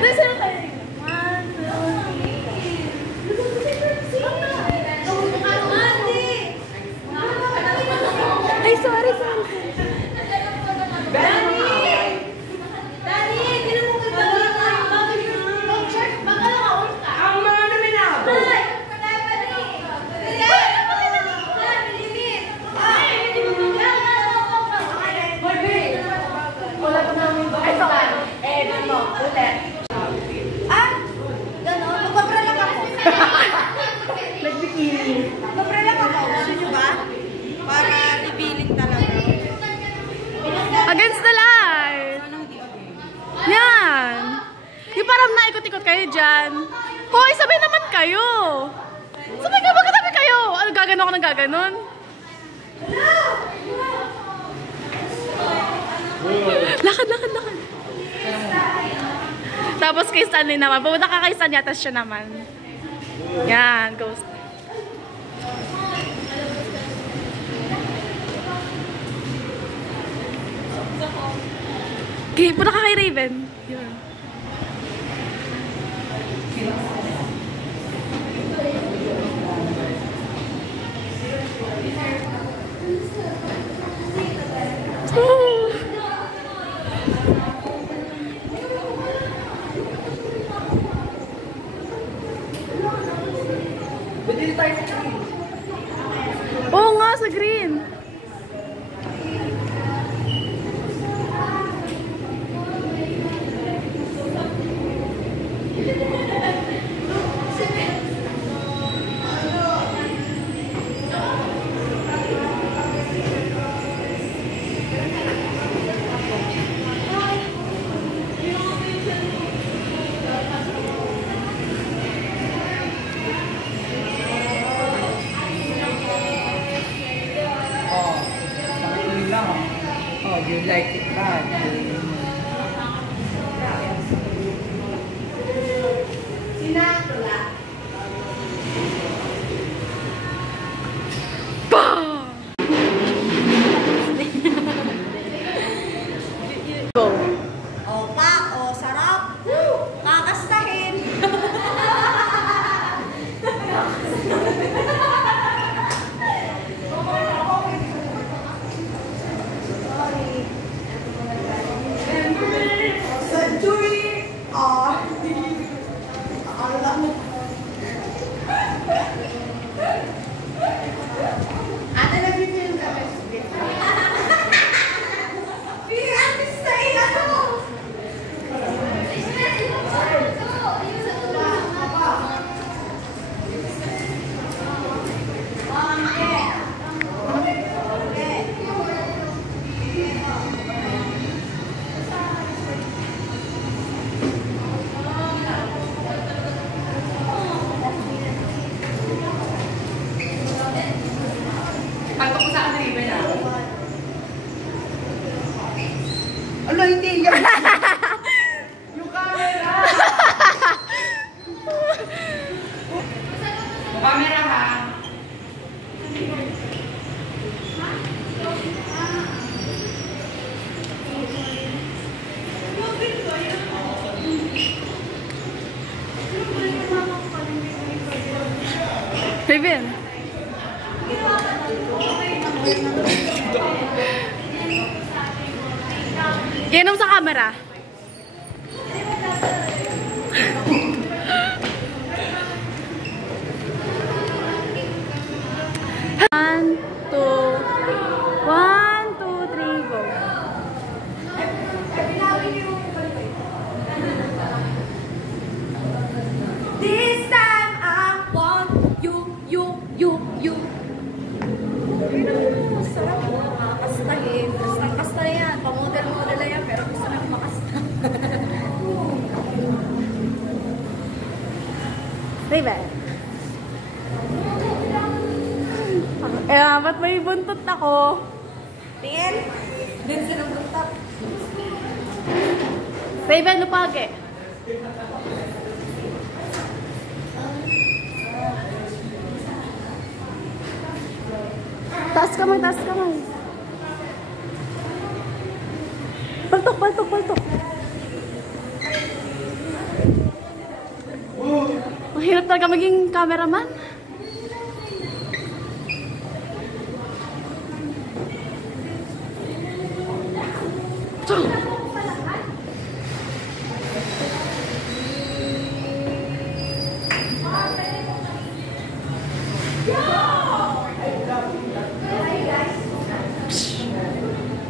Doon sila tayo. 1, 2, 3. Ay, sorry. Against the light. Yan. Yung parang naikot-ikot kayo dyan. Hoy, sabay naman kayo. Sabay kayo, magkatabi kayo. Ano, gaganon ako ng gaganon? Lakad. Tapos kay Stanley naman. Pumunta ka kay Stanley, tapos siya naman. Yan, ghost. Okay, punta ka kay Raven. Yun. Oo nga, sa green. You like it bad. Go. Opa, o sarap. Kakastahin. Ano, hindi yan. Yung camera. Camera ha. Raven. Inom sa camera. One, two, three, go. This time I want you. Sarap mo, kakastahin. Kasta yan. Pamodel-model na yan, pero gusto na makasta. Raven. Ba't may buntot ako? Tingin? Din silang buntot. Raven, lupage. Taas kamay. Paltok. Mahirap talaga maging cameraman.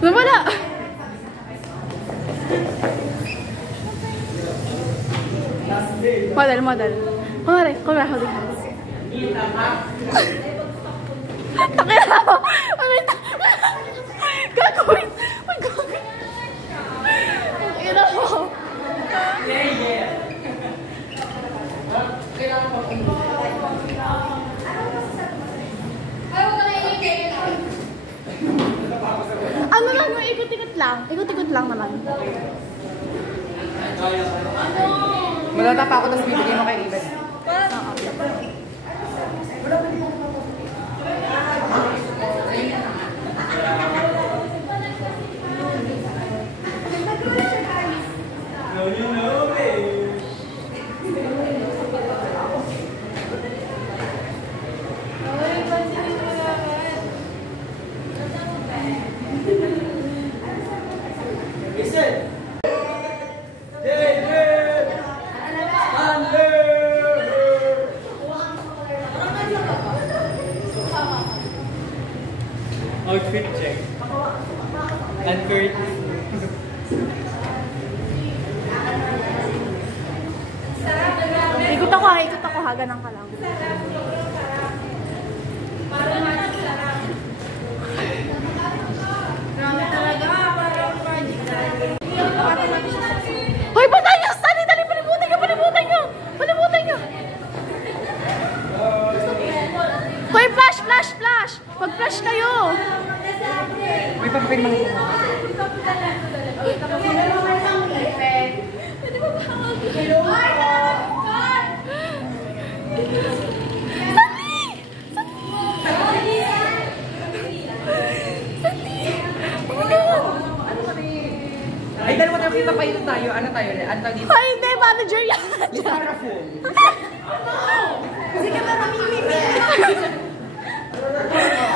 Nawala! Model. Kumari, huli. Takira mo! Wait! Gagawin! May gagawin! Takira mo! Ano lang, ikot-ikot lang. Ikot-ikot lang naman. Malata pa ako, tapos bibigay mo kay Riven. Outfit check. And Kurt. Ikot ako ha, ganun ka lang. Hoy, patay niyo! Sunny, dali, palibutan niyo! Hoy, flash! Mag-flash kayo! May papapin mo. Ay, dalawa tayo kita pa ito tayo. Ano tayo? Ano tayo dito? Hoy, hindi, manager yan! Yung styrofoam. Sige, pero mimimi.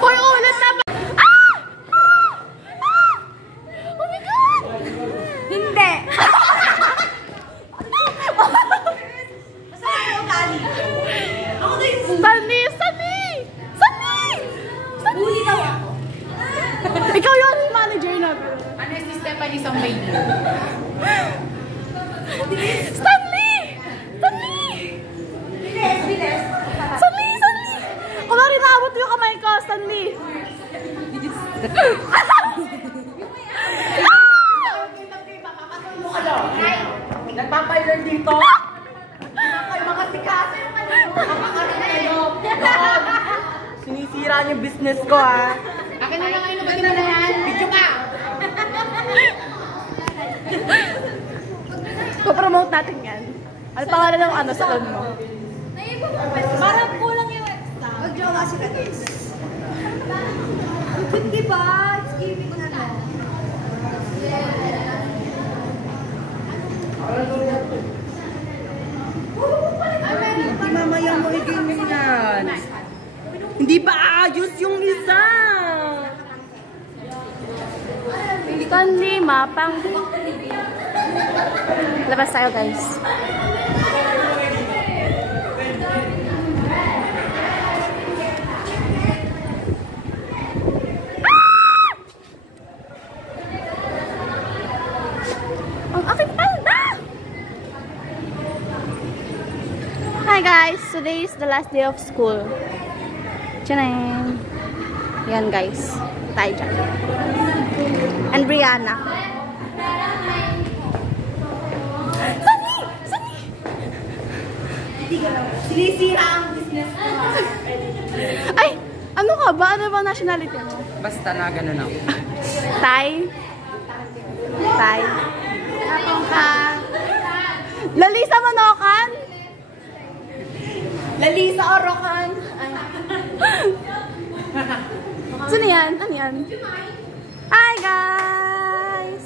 Hoy, ulit na ba? Ah! Oh my God! Hindi. Masaya ko gali. Ako na yung Sunny! huli daw ako. Ikaw yung manager na. Ano si Stephanie sa may niyo? Stanley! Bilis. Kunwari naabot yung kamay ko, Stanley. Nagpapailan dito. Kayo mga sikat. Makakaroon kayo. Sinisira niyo yung business ko, ha? Akin na lang ngayon, ba't na yan? Video ka! Papromote natin yan. Ano pangalan ng salon mo? Parang kulang yung extra. Mag-jowa si Katis. Diba? It's giving na na. Hindi mamaya mo i-game yan. Hindi ba ayos yung isa? Stanley, mapang. Labas tayo, guys. Ang aking panda! Hi guys! Today is the last day of school. Tchanan! Yan guys. Tayo dyan. And Brianna. Sunny! Sinisira ang business ko. Ay! Ano ka ba? Ano ba nationality mo? Basta na gano'n ako. Thai? Tapong ka. Lalisa Manokan? Lalisa Orokan. Sino yan? Ano yan? Hi guys!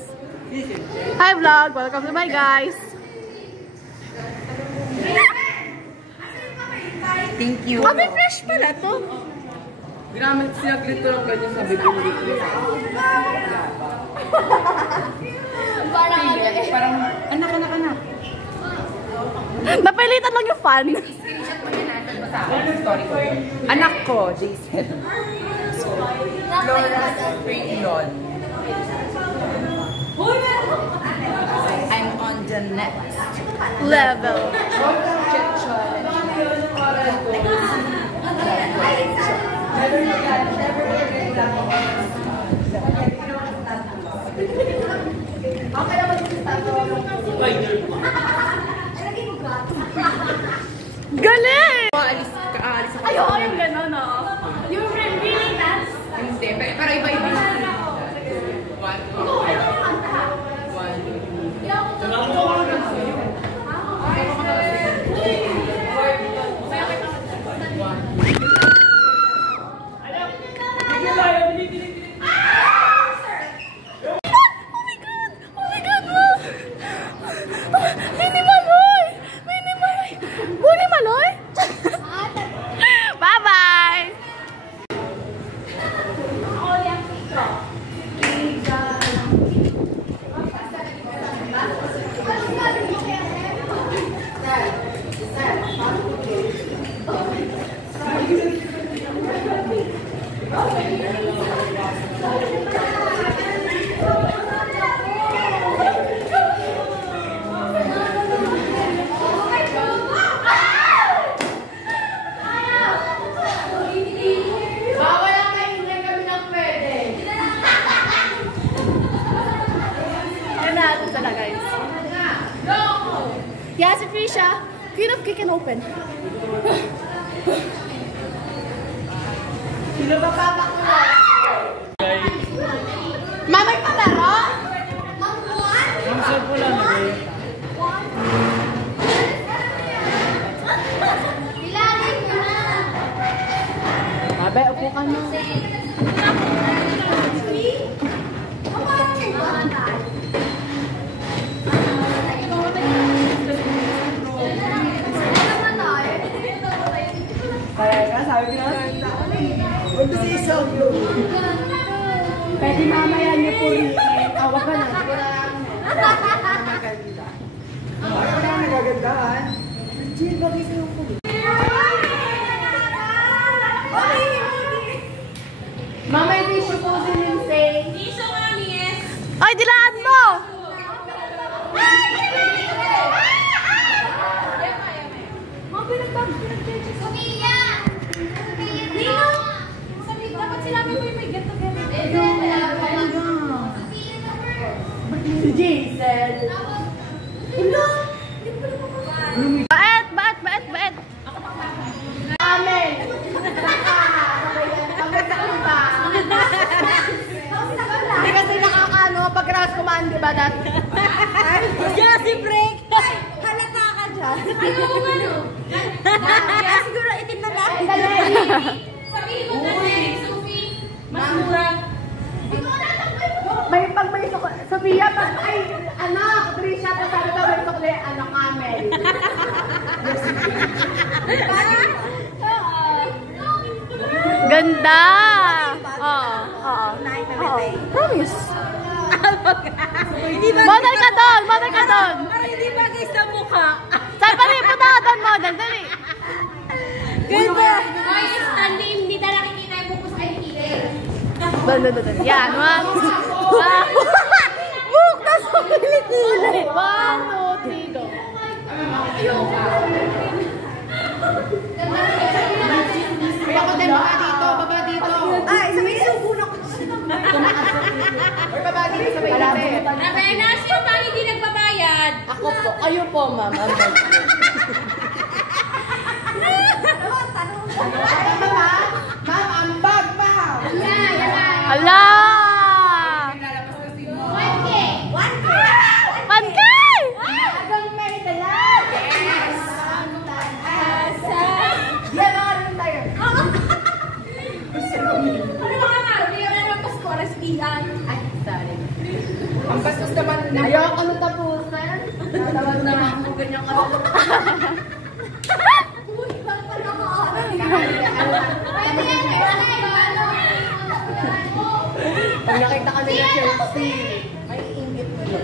Hi vlog! Welcome to my guys! Thank you. Kami fresh pala to. Ginamit siya grito lang ganyan sa bibili ko. Parang, anak. Napilitan lang yung fan. Screenshot mo yan, natin mo sa akin. Story ko. Anak ko, Jason. Flora Springlon. I'm on the next Level. Galing! Aalis ako. Ayoko yung gano'n, no? Yung really dance. Hindi, pero iba-iba. Bye-bye! Yeah, si Trisha, Queen of Kick and Open. Sino ba papakulo? Mamay palaro? Mamsal po lang nagay. Abe, upo ka na. Kaya sabi ko na. Huwag kasi isang yun. Pwede mamaya niyo po awag ka na. Maganda. Wala na nagagandahan. Jill, bakit yung kulit? Mama, hindi siya po din say. Ay, dilaan mo! Si Jason. Baet! Amen. Hindi kasi nakakaano, pag cross command, di ba dati? Kasi break. Halata ka dyan. Kaya siguro itim na lang. Sabihin mo na Sophie. Mas mura. May pag may Sofia, pag ay, anak, Trisha, pag sabi ka may sukli, anak, Amel. Ganda! Oo. Promise. Model ka doon! Para hindi bagay sa mukha. Saan pa rin? Punta ka doon, model. Dali. Ganda. Ay, Stanley, hindi na nakikita yung buko sa kilikili. Doon. Yan, one. Buk na sa kilikili. 1, 2, 3, go. Baba dito. Ay, sabay subo na ko. Or baba dito, sabay dito. Ravena, sino ba hindi nagbabayad? Ako po. Kayo po, ma'am. Ma'am, ang bag, ma'am. Ala! 1K! Hanggang may dala. Yes. Yan, mga rin tayo. Ano ba nga? Hindi na lang Pasko, Raspian. Ay, sorry. Ang bastos naman. Ayoko na tapusan. Tatawag na ako ganyan ka. Uy, bakit pala ako? Kita kami ng Chelsea. May ingit mo yun.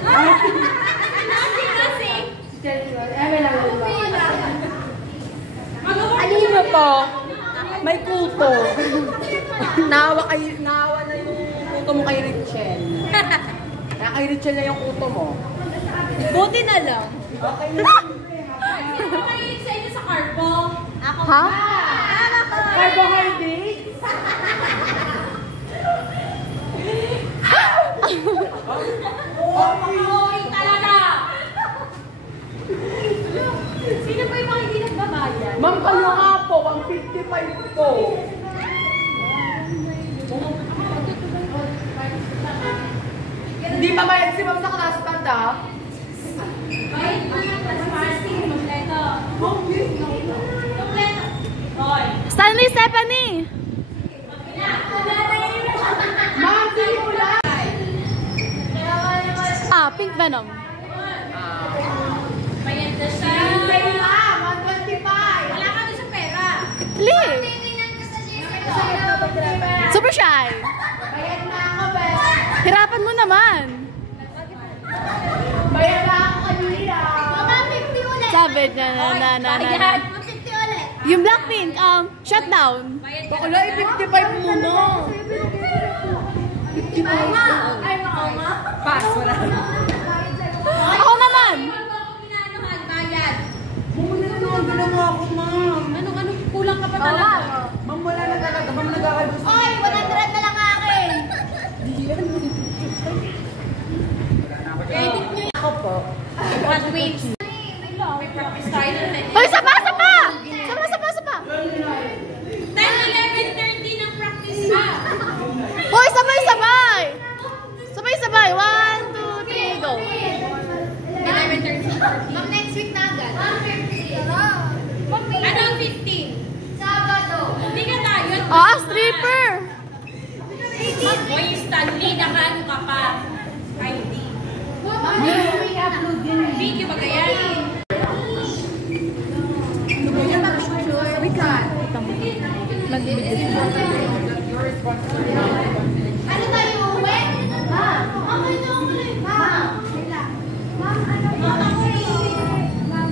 Kasi. Kanino to? May kuto. Nawa na yung kuto mo kay Richel. Kaya kay Richel na yung kuto mo. Buti na lang. Okay na. Sino ba mahilig sa inyo sa carbo? Ako. Ha? Carbohydrates? Oy, talaga! Sino ba yung mga hindi nagbabayad? Ma'am, kayo nga po. 155 po. Hindi pa bayad si ma'am sa class band, ha? Bayad mo na plus fasting. Kompleto. Kompleto. Hoy. Stanley Stephanie! Ma'am, simula! Ah, Pink Venom. Bayad na siya. Sa'yo na, 125! Wala ka doon sa pera. Lee! Super shy! Bayad na ako, be! Hirapan mo naman! Bayad na ako kanina! Mama, 50 ulit. Savage na. Bayad. 50 ulit. Yung Blackpink, shutdown. Bayad ka. Bakla, 55 muna! Ay, mama. Pass, wala. Ako naman! Huwag mo ako pinanahan. Bayad. Bumuli na naman dalawa ako, ma'am. Anong kulang ka pa talaga? Ma'am, wala na talaga. Ma'am, nagkakalusin. Oy, 100 na lang akin. Credit nyo. Ako po. What waves? May practice tayo na eh. Hoy, sapa! Sapa! 10, 11, 13 ang practice ha. Hoy, sabay! Sabay! 1, 2, 3, go! 11, 13. Ma'am, next week na agad. 150. Ano ang 15? Sabado. Hindi ka tayo. Ah, stripper! Hoy, Stanley, nakaano ka pa? ID. Video ba kaya? Ano tayo uwi? Ma'am. Okay na uwi. Ma'am. Ma'am, ano? Ma'am, ako Ma'am.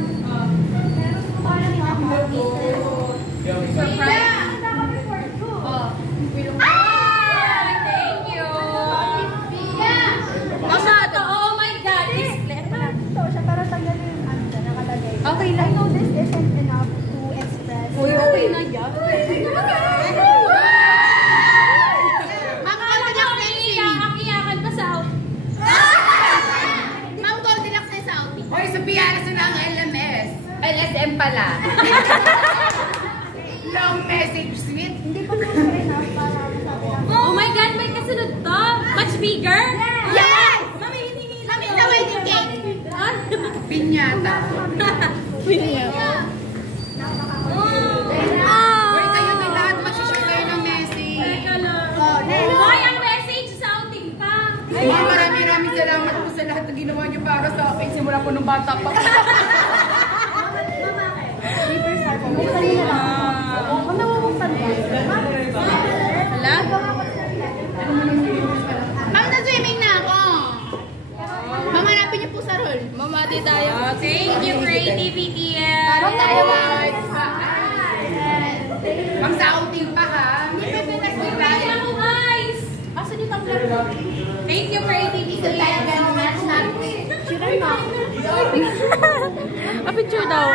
Meron po parang thank you. Masyado. Oh my God. Okay lang. I know this isn't enough to express. Uy, okay na yan. Ma'am, Goldilocks na yung swimming. Akiyakan pa sa Ma'am, Goldilocks na sa outing. Hoy, sa piano sila ang LMS. LSM pala. Long message sweet. Hindi pa po enough para masabi lang. Oh my God, may kasunod to. Much bigger? Yes! Mami, hiningi lang. Mami, sa wedding cake. Pinyata. Hoy, kayo na lahat. Magsishare kayo ng message. Teka lang. Oh, next. Hoy, ang message sa outing pa. Ma'am, maraming salamat po sa lahat na ginawa niyo para sa akin. Simula po nung bata pa. Hala? Ma'am, na-swimming na ako. Mamanapin niyo po sa roll. Mamati tayo. Thank you, creativity. Parang tayo. Ma'am, sa outing pa ha. Thank you, guys. Asan yung tumbler? Thank you, creativity. Tayo ganun match natin. A picture daw.